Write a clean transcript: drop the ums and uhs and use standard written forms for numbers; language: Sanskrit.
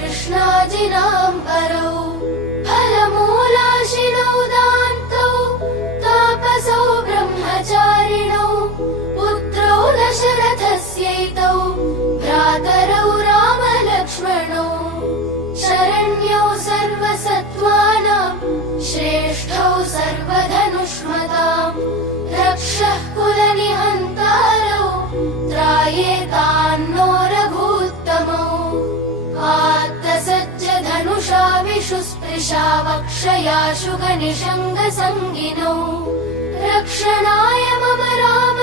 कृष्णाजिनाम्बरौ फलमूलाशिनौ दान्तौ तापसौ ब्रह्मचारिणौ पुत्रौ दशरथस्यैतौ भ्रातरौ रामलक्ष्मणौ शरण्यौ सर्वसत्त्वानां श्रेष्ठौ सर्वधनुष्मतां रक्षः कुलनिहन्तारौ त्रायेतान्नो रघूत्तमौ आत्तसज्जधनुषा विशुस्पृशा वक्षया शुगनिषङ्गसङ्गिनौ रक्षणाय मम राम